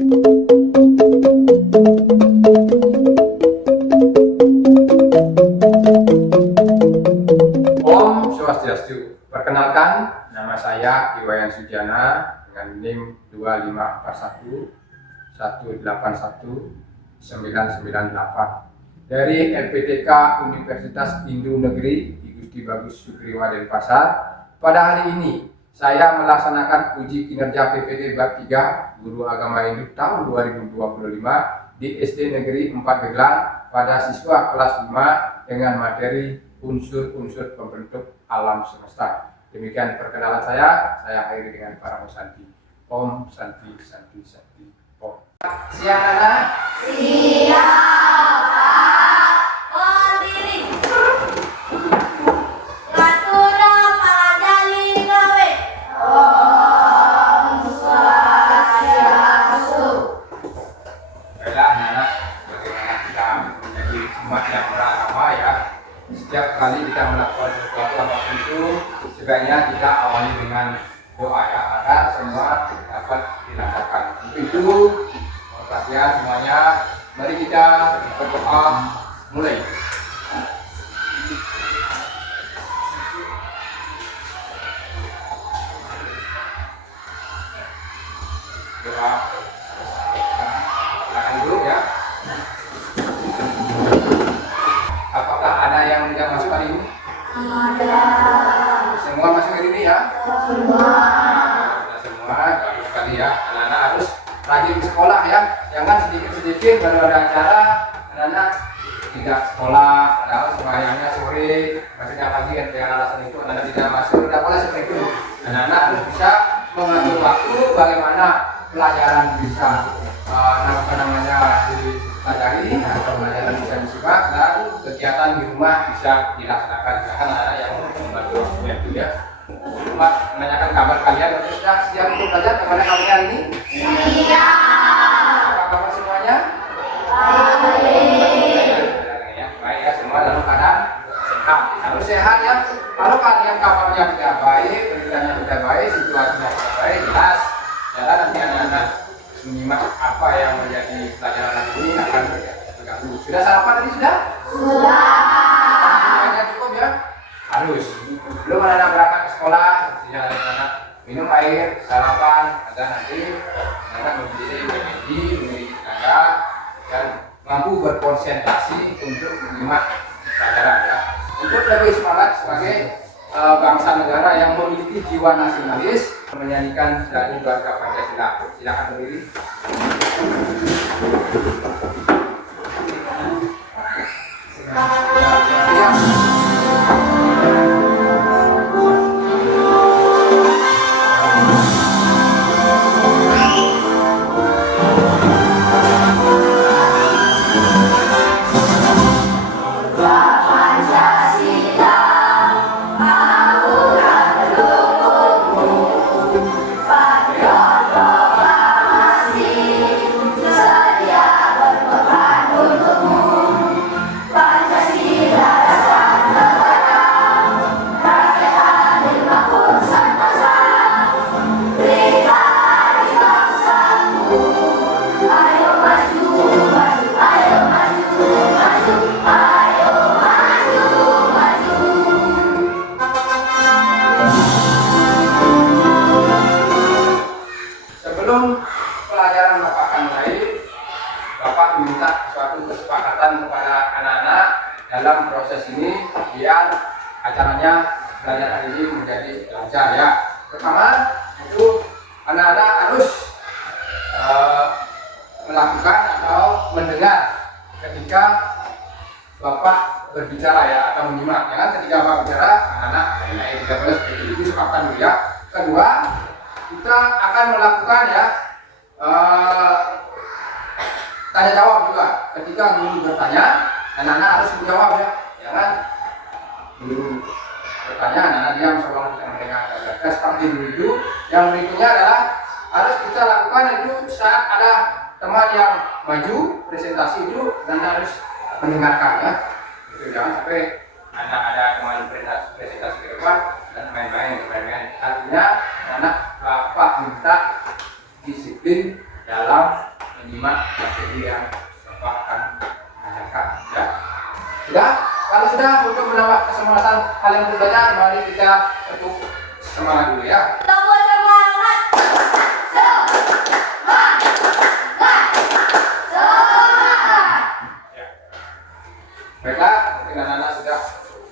Om Swastiastu. Perkenalkan, nama saya Iwayan Sudiana dengan NIM 2541 181 998 dari LPTK Universitas Hindu Negeri Gusti Bagus Sukriwa Denpasar. Pada hari ini saya melaksanakan uji kinerja PPT Bab 3 Guru Agama Hindu tahun 2025 di SD Negeri 4 Gegelan pada siswa kelas 5 dengan materi unsur-unsur pembentuk alam semesta. Demikian perkenalan saya akhiri dengan para Santi. Om Santi Santi Santi Om. Siang anak? Siap. Berdiri. Ngatura paradali gawe. Om Swastiastu. Baiklah anak-anak, bagaimana kita menjadi umat yang beragama ya. Setiap kali kita melakukan sesuatu apapun itu, sebaiknya kita awali dengan doa ya, agar semua dapat dilakukan. Untuk itu, perhatian semuanya, mari kita berdoa mulai. Doa, silakan duduk ya. Apakah ada yang tidak masuk hari ini? Ada. Semua masuk hari ini ya? Semua. Semua, bagus sekali ya. Anak-anak harus rajin ke sekolah ya. Jangan sedikit-sedikit baru ada acara, anak-anak tidak sekolah, padahal semuanya sore, maksudnya pagi kan dengan alasan itu anak-anak tidak masuk, tidak boleh seperti itu. Anak-anak harus bisa mengatur waktu bagaimana pelajaran bisa dipelajari atau pelajaran bisa disimak dan kegiatan di rumah bisa dilaksanakan. Silakan anak-anak yang membantu waktunya itu ya. Cuma menanyakan kabar kalian, sudah siap untuk belajar kepada kalian hari ini? Siap. Apa kabar semuanya? Baik ya, semua dalam keadaan sehat. Harus sehat ya. Kalau kalian kabarnya tidak baik, beritanya tidak baik, situasinya tidak baik, jelas jalan nanti anak-anak menyimak apa yang menjadi pelajaran hari ini akan terganggu. Sudah sarapan tadi sudah? Sudah. Semuanya cukup ya? Harus. Belum anak-anak berangkat ke sekolah, tidak anak-anak minum air, sarapan, agar nanti anak memiliki energi, memiliki tenaga dan mampu berkonsentrasi untuk menyimak pelajaran ya. Untuk lebih semangat sebagai bangsa negara yang memiliki jiwa nasionalis, menyanyikan lagu Bangga Pancasila. Silakan berdiri. Ya. Sebelum pelajaran Bapak akan mulai, Bapak minta suatu kesepakatan kepada anak-anak dalam proses ini biar acaranya belajar hari ini menjadi lancar ya. Pertama itu anak-anak harus melakukan atau mendengar ketika Bapak berbicara ya, atau menyimak. Jangan ketika Bapak bicara anak-anak tidak boleh seperti itu, sepakatan dulu ya. Kedua, kita akan melakukan ya tanya jawab juga. Ketika guru bertanya, anak-anak harus menjawab ya. Jangan guru bertanya, anak-anak diam seolah tidak mendengar. Seperti itu. Yang berikutnya adalah harus kita lakukan itu saat ada teman yang maju presentasi itu, dan harus mendengarkan ya. Itu jangan sampai anak ada teman presentasi ke depan dan main-main. Artinya anak Bapak minta disiplin dalam menyimak materi yang Bapak akan ajarkan. Ya. Sudah? Kalau sudah, untuk menambah kesemangat kalian belajar, mari kita tepuk semangat dulu ya. Tepuk semangat. Semangat. Ya. Baiklah, mungkin anak-anak sudah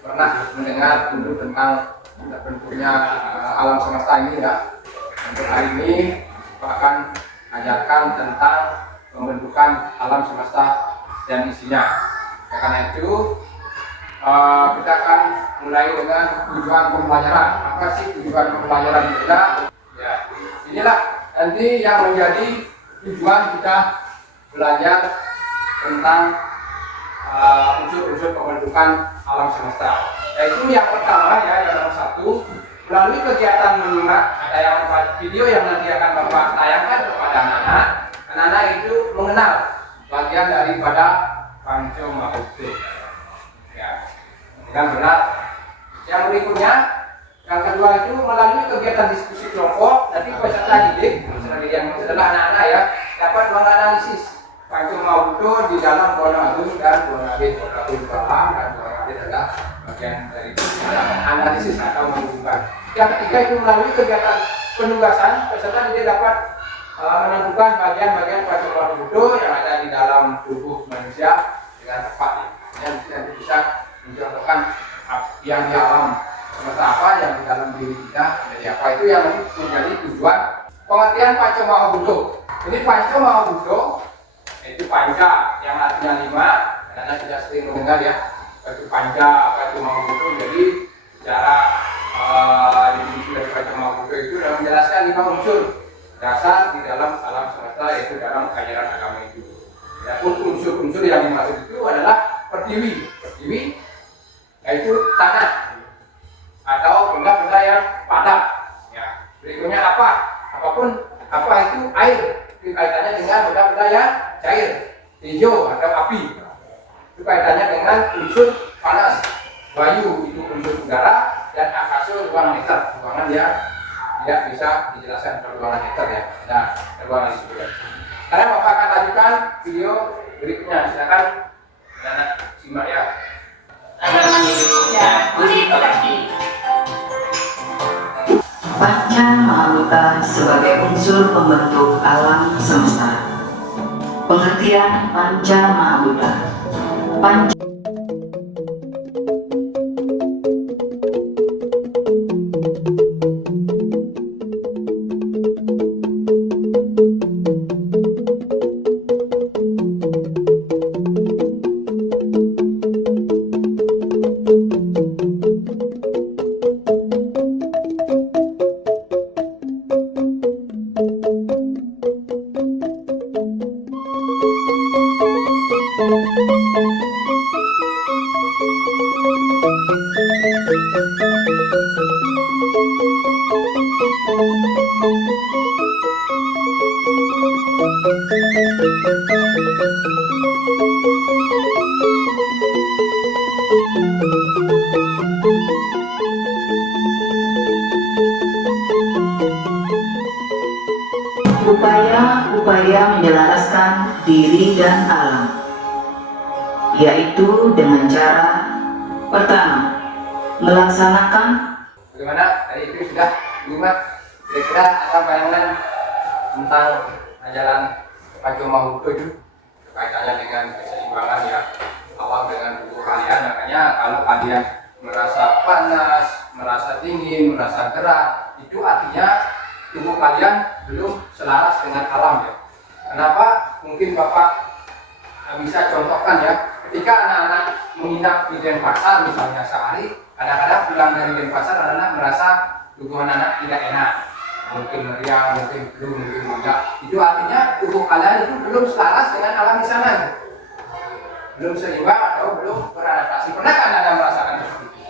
pernah mendengar dulu tentang terbentuknya alam semesta ini ya. Untuk hari ini Pak akan ajarkan tentang pembentukan alam semesta dan isinya. Ya, karena itu kita akan mulai dengan tujuan pembelajaran. Apa sih tujuan pembelajaran kita? Ya, inilah nanti yang menjadi tujuan kita belajar tentang unsur-unsur pembentukan alam semesta. Yaitu yang pertama ya, yang nomor 1, melalui kegiatan menyimak, ada yang video yang nanti akan Bapak tayangkan kepada anak-anak. Anak-anak itu mengenal bagian daripada Panco Mahutto. Ya, dengan benar. Yang berikutnya, yang kedua itu melalui kegiatan diskusi kelompok, nanti peserta didik yang adalah anak-anak ya, dapat menganalisis Panco Mahutto di dalam Buana Agung dan Buana Agung, Buana Agung paham dan Buana Agung adalah bagian dari analisis atau menentukan. Yang ketiga itu melalui kegiatan penugasan, peserta didik dapat menentukan bagian-bagian Panco Mahutto yang ada di dalam tubuh manusia dengan tepat ya. Dan nanti bisa mencontohkan yang di alam semesta apa, yang di dalam diri kita jadi apa, itu yang menjadi tujuan pengertian Panco Mahutto. Jadi Panco Mahutto itu panca yang artinya 5, karena sudah sering mendengar ya itu panca, apa itu Mahutto. Jadi secara definisi dari Panco Mahutto itu dalam menjelaskan 5 unsur dasar di dalam alam semesta, yaitu dalam ajaran agama itu. Adapun unsur-unsur yang dimaksud itu adalah pertiwi, yaitu tanah atau benda-benda yang padat. Ya. Berikutnya apapun apa itu air, itu kaitannya dengan benda-benda yang cair. Hijau atau api, itu kaitannya dengan unsur panas. Wayu itu unsur udara, dan akasio ruang meter, ruangan yang tidak bisa dijelaskan ke ruangan meter ya. Nah, ruangan itu. Sekarang Bapak akan lanjutkan video berikutnya. Silakan anak simak ya. Panca Mahutto sebagai unsur pembentuk alam semesta. Pengertian Panca Mahutto. Panca upaya menyelaraskan diri dan alam, yaitu dengan cara pertama, melaksanakan. Bagaimana? Tadi itu sudah menyimak, kira-kira ada bayangan tentang ajaran Panco Mahutto itu kaitannya dengan keseimbangan ya alam dengan tubuh kalian. Makanya kalau kalian merasa panas, merasa dingin, merasa gerah, itu artinya tubuh kalian belum selaras dengan alam ya. Kenapa? Mungkin Bapak bisa contohkan ya, ketika anak-anak menginap di Denpasar misalnya sehari, kadang-kadang pulang dari Denpasar anak-anak merasa tubuh anak-anak tidak enak, mungkin meriang, mungkin flu, mungkin enggak. Itu artinya tubuh kalian itu belum selaras dengan alam di sana, belum seimbang atau belum beradaptasi. Pernah kan Anda merasakan seperti itu?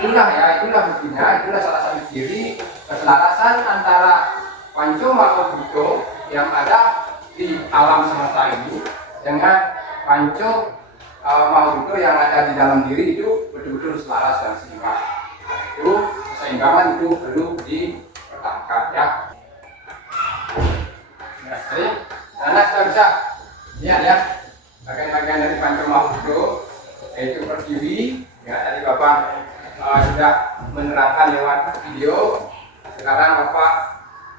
Itulah ya, itulah buktinya, itulah salah satu ciri keselarasan antara Panco Mahutto yang ada di alam semesta ini dengan Panco Mahutto yang ada di dalam diri itu betul-betul selaras dan seimbang. Itu keseimbangan itu perlu dipertahankan ya. Nah, jadi anak sudah bisa lihat ya bagian-bagian dari pancung makhluk yaitu pertiwi. Ya, tadi Bapak sudah menerangkan lewat video. Sekarang Bapak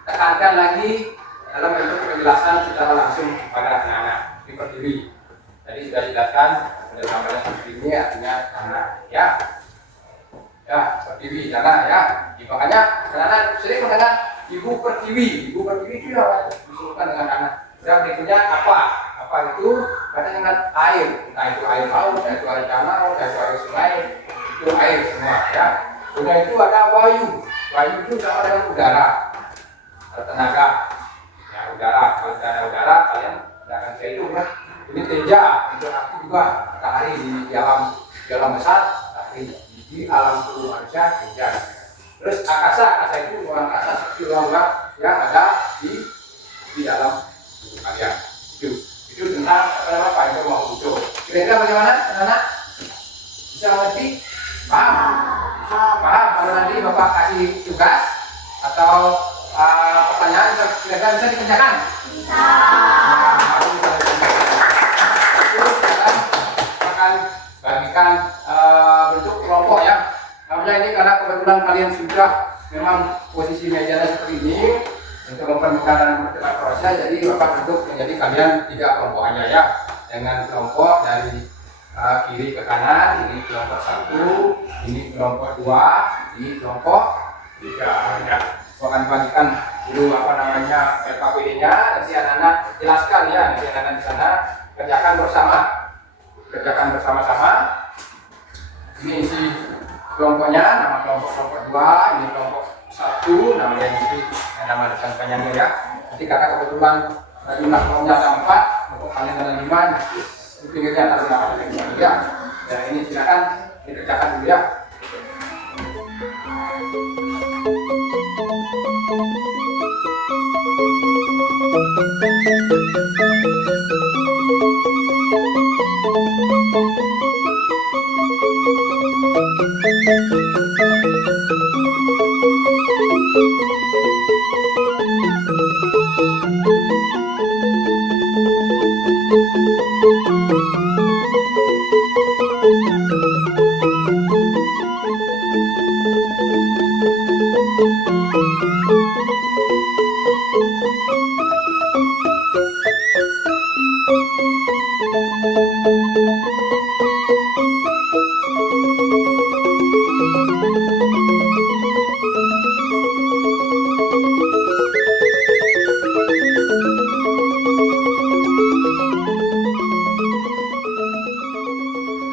tekankan lagi dalam bentuk penjelasan secara langsung kepada anak-anak di pertiwi. Tadi sudah dijelaskan ada namanya pertiwi artinya tanah ya. Ya, pertiwi tanah ya. Makanya anak-anak sering mendengar ibu pertiwi itu ya disebutkan dengan anak. Dan berikutnya apa? Apa itu? Karena dengan air, entah itu air laut, entah itu air danau, entah itu air sungai, itu air semua ya. Kemudian itu ada wayu. Wayu itu sama dengan udara, tenaga. Ya udara, kalau tidak ada udara kalian tidak akan bisa hidup ya. Ini teja, itu arti juga matahari di alam besar, matahari di alam tubuh manusia teja. Terus akasa itu ruang angkasa seperti ruang-ruang yang ada di dalam tubuh kalian. Itu tentang apa namanya pancung makhluk. Kira-kira bagaimana anak-anak? Bisa mengerti? Paham? Paham? Kalau nanti Bapak kasih tugas atau pertanyaan kira-kira bisa dikerjakan? Bisa. Itu akan bagikan bentuk kelompok ya. Namanya ini karena kebetulan kalian sudah memang posisi mejanya seperti ini untuk mempermudah dan mempercepat proses, jadi Bapak bentuk menjadi kalian 3 kelompok hanya ya, dengan kelompok dari kiri ke kanan, ini kelompok 1, ini kelompok 2, ini kelompok 3 ya. Saya akan bagikan dulu apa namanya LKPD-nya, nanti anak-anak jelaskan ya, nanti anak-anak di sana kerjakan bersama-sama. Ini isi kelompoknya, nama kelompok 2, ini kelompok 1, namanya isi nama disangkanya ya. Nanti kakak kebetulan jumlah kelompoknya ada 4, kelompok kalian ada 5, di pinggirnya ada 8 ya. Dan ini silakan dikerjakan dulu ya.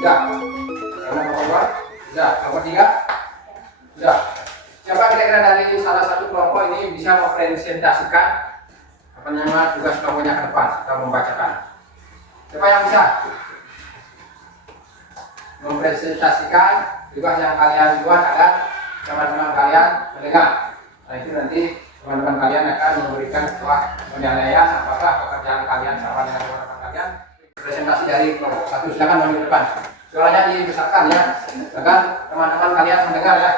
Sudah. Karena nomor 2, sudah. Nomor 3, sudah. Siapa kira-kira dari salah satu kelompok ini bisa mempresentasikan apa namanya tugas kelompoknya ke depan atau membacakan? Siapa yang bisa mempresentasikan tugas yang kalian buat agar teman-teman kalian mendengar? Nah itu nanti teman-teman kalian akan memberikan sebuah penilaian apakah pekerjaan kalian sama dengan teman-teman kalian. Presentasi dari kelompok 1, silakan maju depan. Suaranya dibesarkan ya, agar teman-teman kalian mendengar ya.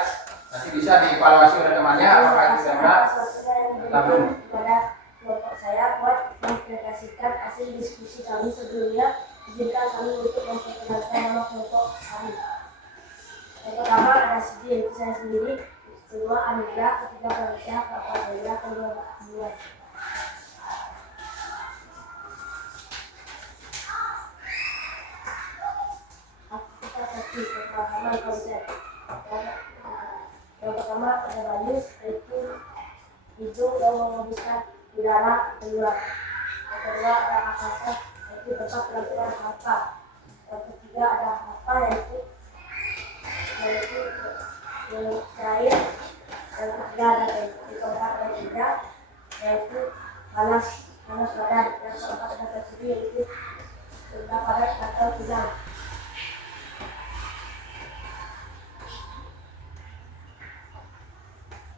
Nanti bisa dievaluasi oleh temannya apakah itu benar atau belum. Kepada kelompok saya buat mempresentasikan hasil diskusi kami sebelumnya. Izinkan kami untuk memperkenalkan nama kelompok kami. Yang pertama ada Sidi, yaitu saya sendiri. Kedua Anila, ketiga Malaysia, keempat Bella, kelima Bulan. Pemahaman konsep. Yang pertama ada Bayu, yaitu hidung yang mengembuskan udara keluar. Yang kedua ada akasa, yaitu tempat pelampiran harta. Yang ketiga ada apa, yaitu cair. Yang ketiga ada di keempat ada tiga, yaitu panas badan. Yang keempat ada tersebut, yaitu benda padat atau hilang.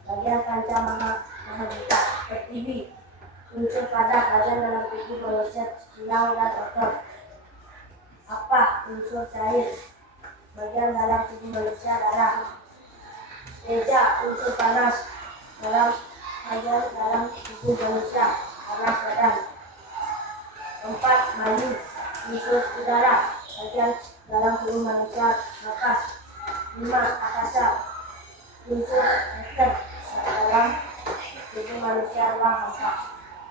Bagian panca mahagita pertiwi unsur pada bagian dalam tubuh manusia silang dan otot. Apa unsur cair bagian dalam tubuh manusia darah. Teja unsur panas dalam bagian dalam tubuh manusia. panas badan. 4. Bayu, unsur udara, bagian dalam tubuh manusia, nafas. 5. Akasa, unsur ether, dalam tubuh manusia, ruang hampa.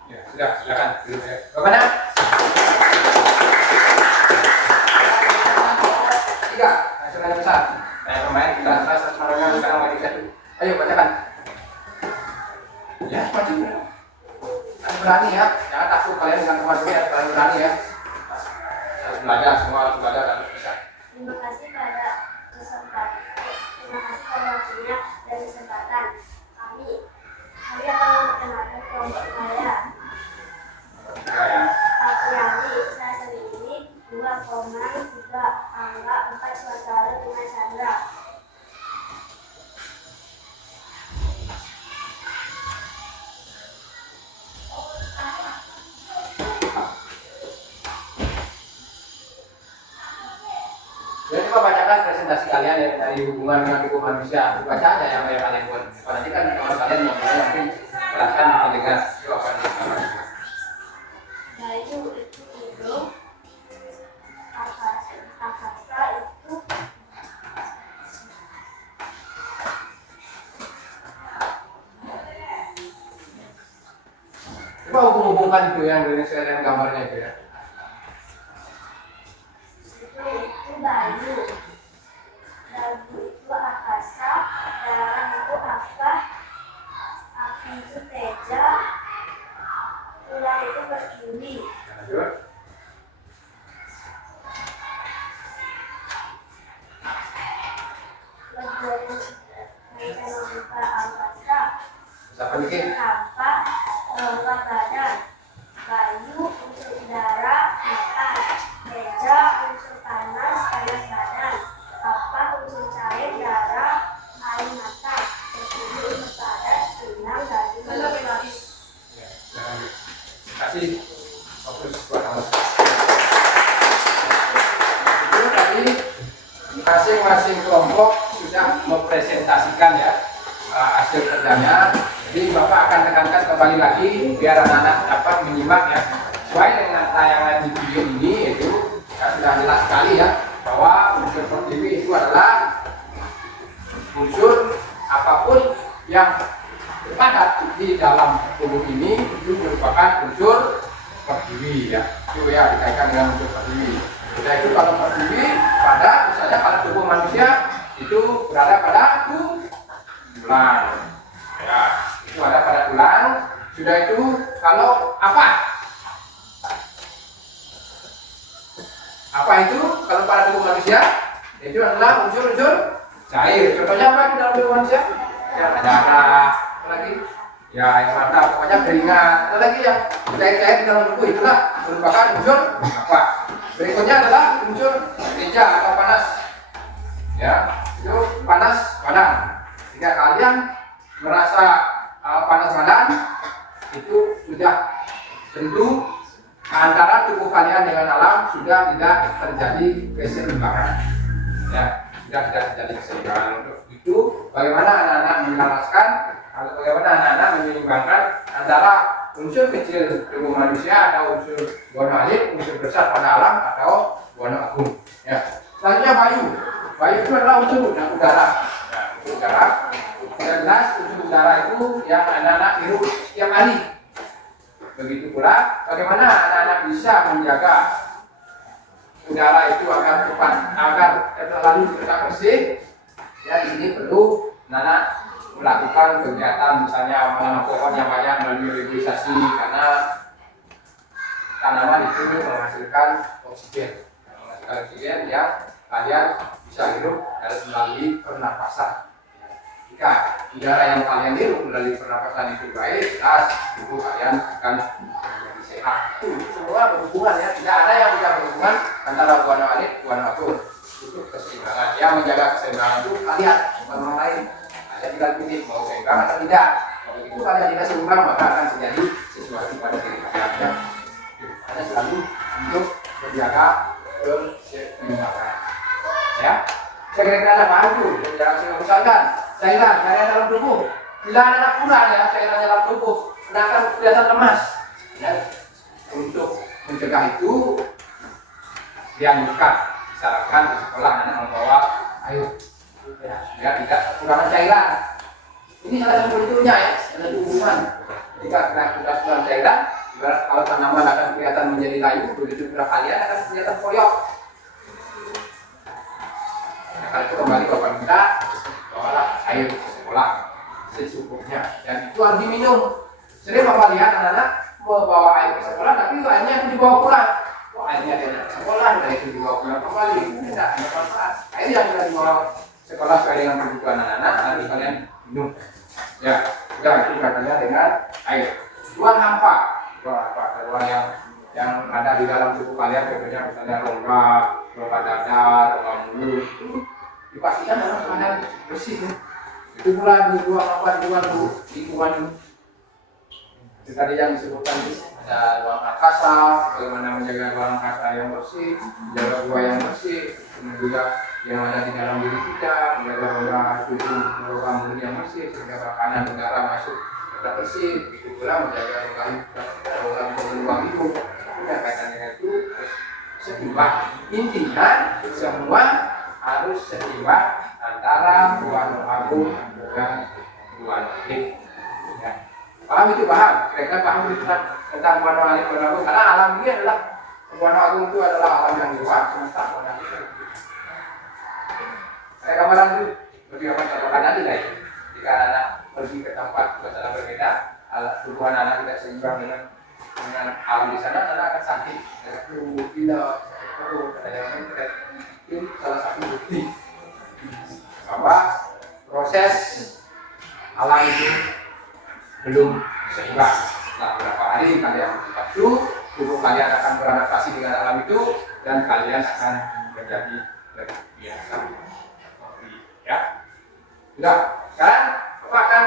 Ya, sudah, silakan. Bagaimana? 3. Nasional besar. Pemain kita sekarang nomor 1. Ayo bacakan. Ya, baca. Harus berani ya. Jangan takut kalian dengan kemampuan ya. Kalian berani ya. Harus belajar, semua harus belajar dan harus bisa. Terima kasih pada waktunya dan kesempatan kami. Kami akan memperkenalkan kelompok saya. Ya. Tapiani, saya sendiri 2 Komang, 3 Angga, 4 Suatara, 5 Chandra. Jadi coba bacakan presentasi kalian ya, dari hubungan dengan tubuh manusia. Baca aja yang kalian buat. Nanti kan kalau kalian mau mungkin jelaskan dengan jawaban manusia. Bayu itu hidung, akasa itu Coba hubung-hubungkan itu yang dari saya gambarnya itu ya. bayu. Bayu itu akasa, darah itu apa, api itu teja, ular itu berduri. Lanjut. Angkasa, Siapa dikit? hampa, lompat badan. Bayu, unsur udara, nafas. Teja, unsur panas, panas badan. Apa, unsur cair, darah, air mata. Berduri, unsur padat, tulang, daging, lemak. Ya, lanjut. Kasih fokus buat kamu. Itu tadi masing-masing kelompok sudah mempresentasikan ya hasil kerjanya. Jadi Bapak akan tekankan kembali lagi biar anak-anak dapat menyimak ya. Sesuai dengan tayangan di video ini itu ya, sudah jelas sekali ya bahwa unsur pertiwi itu adalah unsur apapun yang padat di dalam tubuh ini itu merupakan unsur pertiwi ya. Itu ya dikaitkan dengan unsur pertiwi. Nah itu kalau pertiwi pada misalnya kalau tubuh manusia itu berada pada tulang. Ya, itu ada pada tulang. Sudah itu kalau apa? Apa itu kalau pada tubuh manusia? Itu adalah unsur-unsur cair. Contohnya apa di dalam tubuh manusia? Ya, darah, apa lagi? Ya, air mata, pokoknya keringat. Ada lagi yang cair-cair di dalam tubuh itulah merupakan unsur apa? Berikutnya adalah unsur teja atau panas. Ya, itu panas badan. Jika kalian merasa panas badan, itu sudah tentu antara tubuh kalian dengan alam sudah tidak terjadi keseimbangan. Ya, sudah tidak terjadi keseimbangan. Untuk itu, bagaimana anak-anak menjelaskan, bagaimana anak-anak menyeimbangkan antara unsur kecil tubuh manusia atau unsur warna alif, unsur besar pada alam atau warna agung. Ya. Selanjutnya bayu. Bayu itu adalah unsur udara. Ya, unsur udara. Jelas unsur udara itu yang anak-anak hirup setiap hari. Begitu pula bagaimana anak-anak bisa menjaga udara itu agar cepat, agar selalu tetap bersih. Ya di sini perlu anak-anak melakukan kegiatan misalnya menanam pohon yang banyak melalui reboisasi karena tanaman itu menghasilkan oksigen yang kalian bisa hirup harus melalui pernapasan. Jika udara yang kalian hirup melalui pernapasan itu baik, jelas tubuh kalian akan menjadi sehat. Semua berhubungan ya, tidak ada yang tidak berhubungan antara warna alif, warna agung. Itu keseimbangan. Yang menjaga keseimbangan itu kalian, bukan orang lain. Ada tinggal pilih mau seimbang atau tidak. Kalau itu kalian tidak seimbang maka akan terjadi sesuatu pada diri kalian. Ya. Ada selalu untuk menjaga keseimbangan. Ya, saya kira ada paham tuh. Menjaga keseimbangan. Misalkan cairan dalam tubuh. Bila anak kurang ya cairan dalam tubuh, akan kelihatan lemas. Dan untuk mencegah itu dianjurkan, disarankan di sekolah anak membawa air ya, biar tidak kekurangan cairan. Ini salah satu bentuknya ya, ada hubungan. Jika sudah kurang cairan, ibarat kalau tanaman akan kelihatan menjadi layu, begitu curah kalian akan kelihatan koyok. Nah, kalau itu kembali Bapak minta bawalah air ke sekolah secukupnya, dan itu harus diminum. Sering Bapak lihat anak-anak membawa air ke sekolah, tapi airnya itu dibawa pulang. Airnya tidak ke sekolah, dan itu dibawa pulang kembali. Tidak ada manfaat. Air yang sudah dibawa sekolah sesuai dengan kebutuhan anak-anak harus kalian minum. Ya, sudah itu katanya dengan air. Buang hampa, keluar yang ada di dalam tubuh kalian, contohnya misalnya rongga dada, rongga mulut, itu dipastikan dalam keadaan bersih. Ya. Itu pula dibuang apa, dibuang lingkungan. Itu tadi yang disebutkan ada ruang angkasa, bagaimana menjaga ruang angkasa yang bersih, menjaga gua yang bersih, kemudian juga yang ada di dalam diri kita, menjaga rongga tubuh, rongga mulut yang bersih, sehingga makanan udara masuk tetap bersih. Begitu pula menjaga rongga ruang hidung. Yang kaitan dengan itu seimbang. Intinya semua harus seimbang antara ruang agung dengan ruang hidup. Ya. Paham itu paham? Mereka paham itu tentang ruang agung karena alam ini adalah ruang agung itu adalah alam yang luas, semesta ruang itu. Saya gambaran dulu bagi apa contohkan nanti lah. Jika anak pergi ke tempat suasana berbeda, tubuh anak tidak seimbang dengan alam di sana, anak akan sakit, ada flu, pilek, perut, ada yang lain. Itu salah satu bukti bahwa proses alam itu belum seimbang. Setelah beberapa hari kalian waktu, tubuh kalian akan beradaptasi dengan alam itu dan kalian akan menjadi terbiasa. Ya, sudah. Sekarang Bapak akan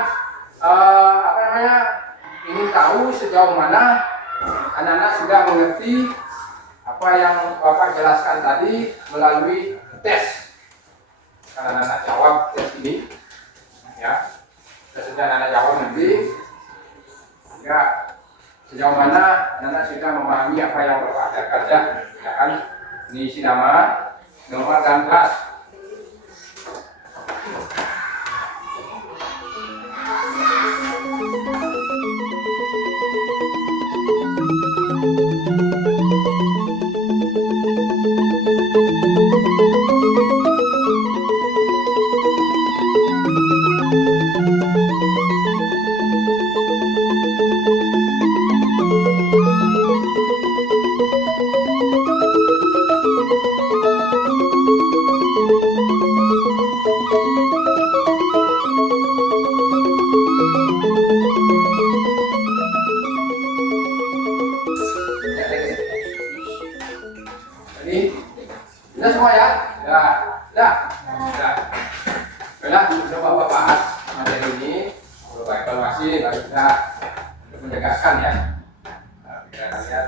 ingin tahu sejauh mana anak-anak sudah mengerti apa yang Bapak jelaskan tadi melalui tes. Karena anak-anak jawab tes ini, ya, sesudah anak jawab nanti, ya, sejauh mana anak-anak sudah memahami apa yang Bapak ajarkan ya. Silakan diisi nama, nomor dan kelas. Jadi, sudah semua ya? Sudah. Sudah Bapak bahas materi ini, berupa evaluasi, lalu kita untuk menegakkan ya. Kita akan lihat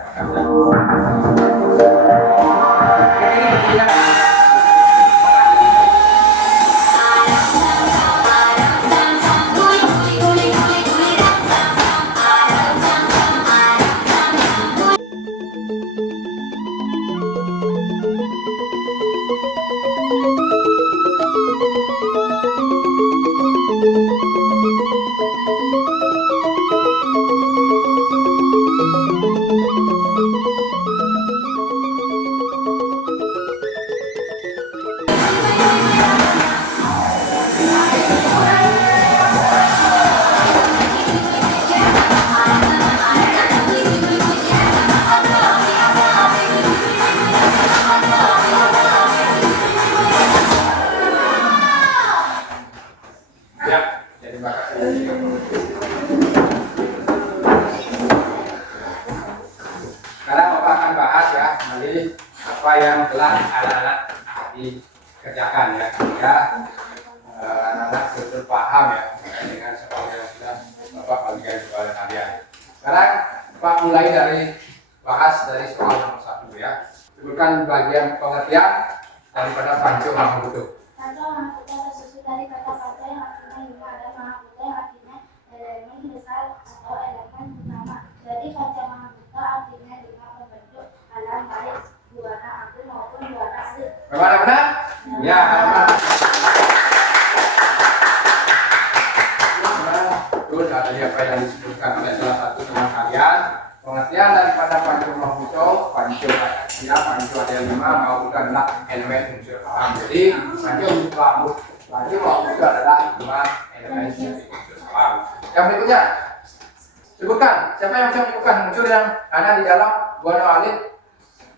sekarang Bapak akan bahas ya, nanti apa yang telah anak-anak dikerjakan ya, sehingga anak-anak betul paham ya dengan sekolah yang sudah Bapak bagikan kepada kalian. Sekarang Pak mulai dari bahas dari soal nomor 1 ya. Sebutkan bagian pengertian daripada Panco Mahabutu. Panco Mahabutu tersusun dari kata panco yang artinya lima dan Mahabutu yang artinya elemen besar atau elemen utama. Jadi Panco Mahabutu Gimana benar? Ya, benar. Betul tadi apa yang disebutkan oleh salah satu teman kalian. Pengertian daripada Panco Mahuto, Panco ya, Panco ada 5 Mahuto adalah elemen unsur alam. Jadi Panco Mahuto adalah 5 elemen unsur alam. Yang berikutnya, sebutkan siapa yang bisa menyebutkan unsur yang ada di dalam guano alit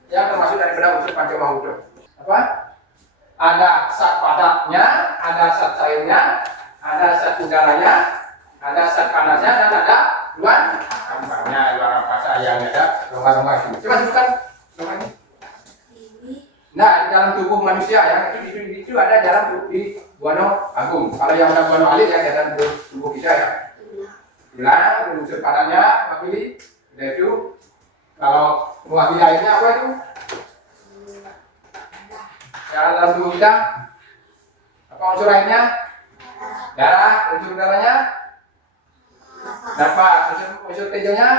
yang termasuk daripada unsur Panco Mahuto. Apa? Ada zat padatnya, ada zat cairnya, ada zat udaranya, ada zat panasnya, dan ada luar kampanye, luar angkasa yang ada rongga-rongga itu. Coba sebutkan rongga ini. Nah, di dalam tubuh manusia yang itu ada dalam tubuh di guano agung. Kalau yang ada guano alit yang ada dalam tubuh kita ya. Tulang, unsur padatnya, mewakili. Itu kalau mewakili airnya apa itu? Yang dalam tubuh kita apa unsur airnya? Darah, unsur darahnya? Nafas, unsur tinjaunya?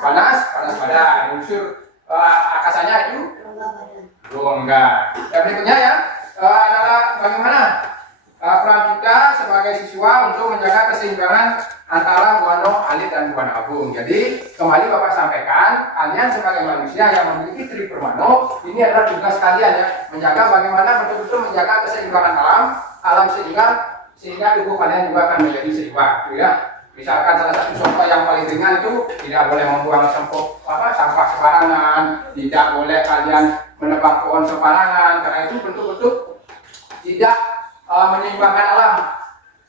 Panas pada. Unsur akasanya itu? Rongga. Yang berikutnya ya adalah bagaimana peran kita sebagai siswa untuk menjaga keseimbangan antara guano alit dan guano agung. Jadi kembali Bapak sampaikan, kalian sebagai manusia yang memiliki tripermano, ini adalah tugas kalian ya, menjaga bagaimana betul-betul menjaga keseimbangan alam sehingga tubuh kalian juga akan menjadi seimbang, gitu ya. Misalkan salah satu contoh yang paling ringan itu tidak boleh membuang sampah sembarangan, tidak boleh kalian menebang pohon sembarangan, karena itu betul-betul tidak menyeimbangkan alam.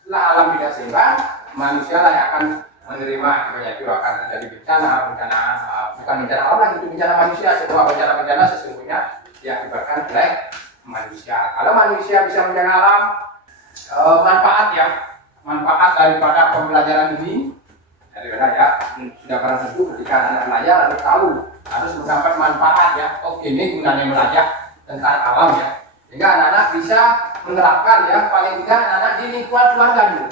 Setelah alam tidak seimbang, manusia lah yang akan menerima itu akan terjadi bencana bukan bencana alam lagi, itu bencana manusia. Sebuah bencana sesungguhnya diakibatkan oleh manusia. Kalau manusia bisa menjaga alam, manfaat daripada pembelajaran ini daripada ya sudah barang tentu ketika anak belajar harus mendapat manfaat ya. Oh, ini gunanya belajar tentang alam ya, sehingga anak-anak bisa menerapkan ya, paling tidak anak-anak di lingkungan keluarga dulu,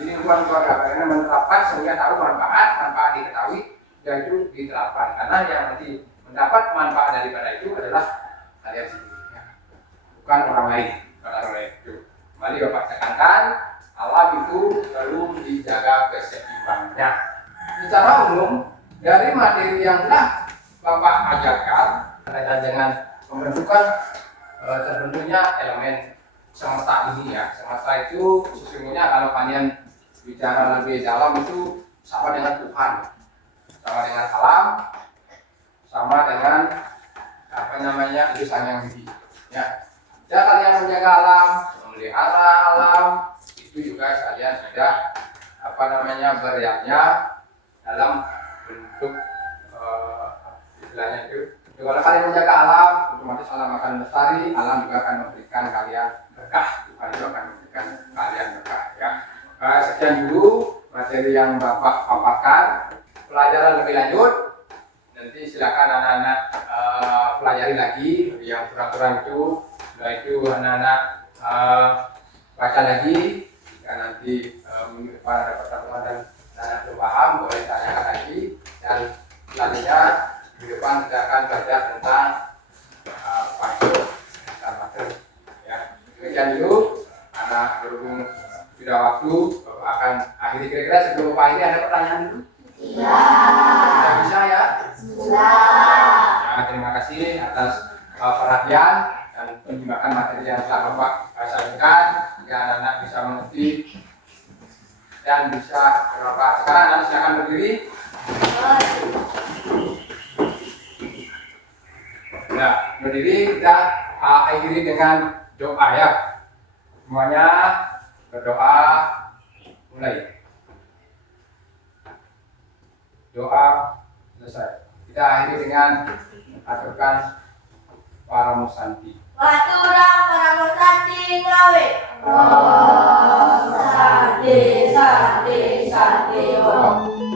di lingkungan keluarga, karena menerapkan sehingga tahu manfaat diketahui dan itu diterapkan, karena yang nanti mendapat manfaat daripada itu adalah kalian sendiri ya, bukan orang lain itu. Kembali Bapak tekankan, alam itu perlu dijaga keseimbangannya. Secara umum dari materi yang telah Bapak ajarkan berkaitan dengan pembentukan terbentuknya elemen semesta ini ya. Semesta itu sesungguhnya kalau kalian bicara lebih dalam itu sama dengan Tuhan, sama dengan alam, sama dengan urusan yang lebih ya. Ya, kalian menjaga alam, memelihara alam, itu juga kalian sudah beratnya dalam bentuk istilahnya itu. Kalau kalian menjaga alam, otomatis alam akan lestari, alam juga akan memberikan kalian berkah, Tuhan juga akan memberikan kalian berkah ya. Sekian dulu materi yang Bapak paparkan. Pelajaran lebih lanjut nanti silakan anak-anak pelajari lagi yang kurang-kurang itu. Setelah itu anak-anak baca lagi. Jika nanti minggu depan ada pertemuan dan anak belum paham, boleh tanyakan lagi. Dan selanjutnya minggu depan kita akan belajar tentang Panco dan materi. Ya, demikian dulu. Karena berhubung sudah waktu, Bapak akan akhiri. Kira-kira sebelum Bapak akhiri ada pertanyaan dulu? Sudah bisa ya? Ya, terima kasih atas perhatian dan penyimpanan materi yang telah Bapak sampaikan, sehingga anak-anak bisa mengerti dan bisa bermanfaat. Sekarang anak silakan berdiri. Nah, berdiri kita akhiri dengan doa ya. Semuanya berdoa, mulai. Doa selesai. Kita akhiri dengan aturkan para musanti. Waturang para musanti ngawe. Om Santi Santi Santi Om.